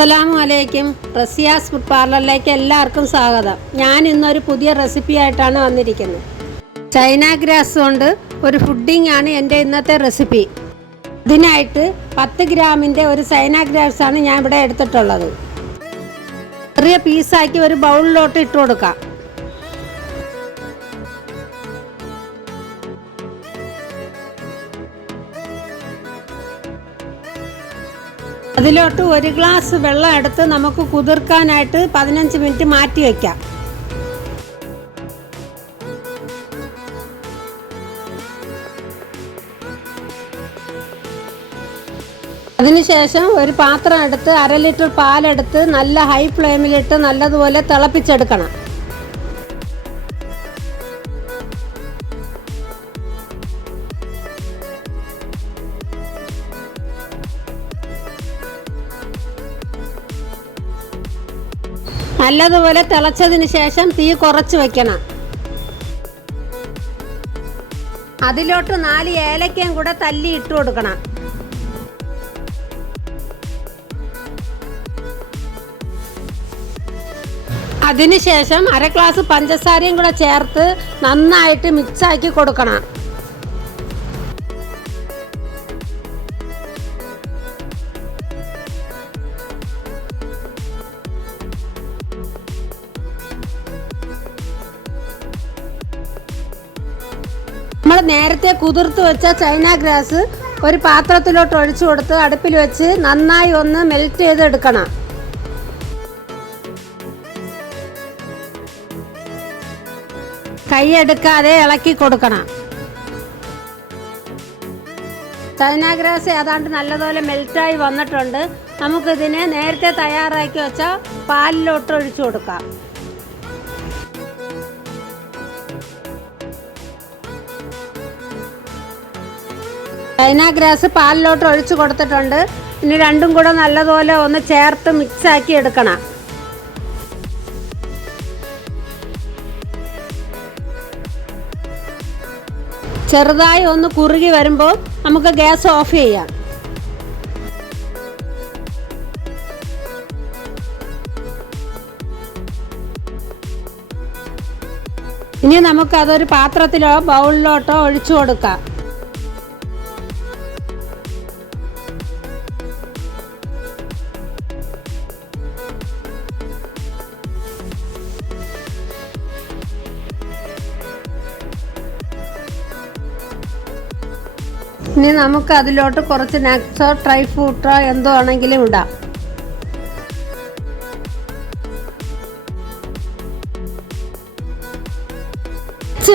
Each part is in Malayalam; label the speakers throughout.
Speaker 1: അസ്സലാമു അലൈക്കും. റസിയാസ് ഫുഡ് പാർലറിലേക്ക് എല്ലാവർക്കും സ്വാഗതം. ഞാൻ ഇന്നൊരു പുതിയ റെസിപ്പി ആയിട്ടാണ് വന്നിരിക്കുന്നത്. ചൈന ഗ്രാസ് കൊണ്ട് ഒരു ഫുഡിംഗ് ആണ് എന്റെ ഇന്നത്തെ റെസിപ്പി. ഇതിനായിട്ട് പത്ത് ഗ്രാമിന്റെ ഒരു ചൈന ഗ്രാസ് ആണ് ഞാൻ ഇവിടെ എടുത്തിട്ടുള്ളത്. ചെറിയ പീസാക്കി ഒരു ബൗളിലോട്ട് ഇട്ട് കൊടുക്കാം. അതിലോട്ട് ഒരു ഗ്ലാസ് വെള്ളം എടുത്ത് നമുക്ക് കുതിർക്കാനായിട്ട് പതിനഞ്ച് മിനിറ്റ് മാറ്റി വയ്ക്കാം. അതിനുശേഷം ഒരു പാത്രം എടുത്ത് അര ലിറ്റർ പാലെടുത്ത് നല്ല ഹൈ ഫ്ലെയിമിലിട്ട് നല്ലതുപോലെ തിളപ്പിച്ചെടുക്കണം. നല്ലതുപോലെ തിളച്ചതിന് ശേഷം തീ കുറച്ച് വെക്കണം. അതിലോട്ട് നാല് ഏലക്കയും കൂടെ തല്ലി ഇട്ട് കൊടുക്കണം. അതിനുശേഷം അര ഗ്ലാസ് പഞ്ചസാരയും കൂടെ ചേർത്ത് നന്നായിട്ട് മിക്സാക്കി കൊടുക്കണം. നേരത്തെ കുതിർത്ത് വെച്ച ചൈന ഗ്രാസ് ഒരു പാത്രത്തിലോട്ട് ഒഴിച്ചു കൊടുത്ത് അടുപ്പിൽ വെച്ച് നന്നായി ഒന്ന് മെൽറ്റ് ചെയ്ത് എടുക്കണം. കൈയെടുക്കാതെ ഇളക്കി കൊടുക്കണം. ചൈന ഗ്രാസ് ഏതാണ്ട് നല്ലതുപോലെ മെൽറ്റായി വന്നിട്ടുണ്ട്. നമുക്കിതിനെ നേരത്തെ തയ്യാറാക്കി വെച്ച പാലിലോട്ട് ഒഴിച്ചു കൊടുക്കാം. ഗ്രാസ് പാലിലോട്ട് ഒഴിച്ചു കൊടുത്തിട്ടുണ്ട്. ഇനി രണ്ടും കൂടെ നല്ലതുപോലെ ഒന്ന് ചേർത്ത് മിക്സാക്കി എടുക്കണം. ചെറുതായി ഒന്ന് കുറുകി വരുമ്പോൾ നമുക്ക് ഗ്യാസ് ഓഫ് ചെയ്യാം. ഇനി നമുക്കതൊരു പാത്രത്തിലോ ബൗളിലോട്ടോ ഒഴിച്ചു കൊടുക്കാം. ഇനി നമുക്ക് അതിലോട്ട് കുറച്ച് നട്ട്സോ ഡ്രൈ ഫ്രൂട്ടോ എന്തോ ആണെങ്കിലും ഇടാം.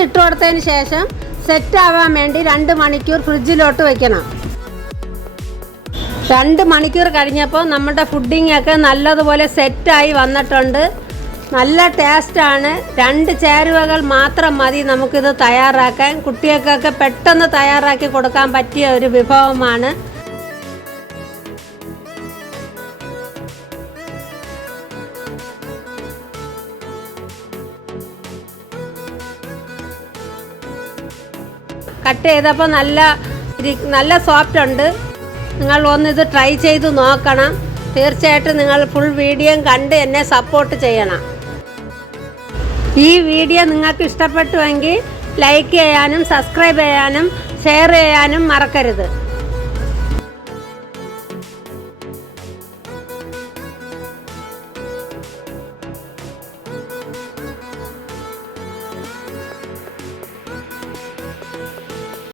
Speaker 1: ഇട്ട് കൊടുത്തതിന് ശേഷം സെറ്റ് ആവാൻ വേണ്ടി രണ്ട് മണിക്കൂർ ഫ്രിഡ്ജിലോട്ട് വെക്കണം. രണ്ട് മണിക്കൂർ കഴിഞ്ഞപ്പോൾ നമ്മുടെ ഫുഡിങ്ങൊക്കെ നല്ലതുപോലെ സെറ്റായി വന്നിട്ടുണ്ട്. നല്ല ടേസ്റ്റാണ് രണ്ട് ചേരുവകൾ മാത്രം മതി നമുക്കിത് തയ്യാറാക്കാൻ. കുട്ടികൾക്കൊക്കെ പെട്ടെന്ന് തയ്യാറാക്കി കൊടുക്കാൻ പറ്റിയ ഒരു വിഭവമാണ്. കട്ട് ചെയ്തപ്പോൾ നല്ല നല്ല സോഫ്റ്റ് ഉണ്ട്. നിങ്ങൾ ഒന്ന് ഇത് ട്രൈ ചെയ്ത് നോക്കണം. തീർച്ചയായിട്ടും നിങ്ങൾ ഫുൾ വീഡിയോ കണ്ട് എന്നെ സപ്പോർട്ട് ചെയ്യണം. ഈ വീഡിയോ നിങ്ങൾക്ക് ഇഷ്ടപ്പെട്ടുവെങ്കിൽ ലൈക്ക് ചെയ്യാനും സബ്സ്ക്രൈബ് ചെയ്യാനും ഷെയർ ചെയ്യാനും മറക്കരുത്.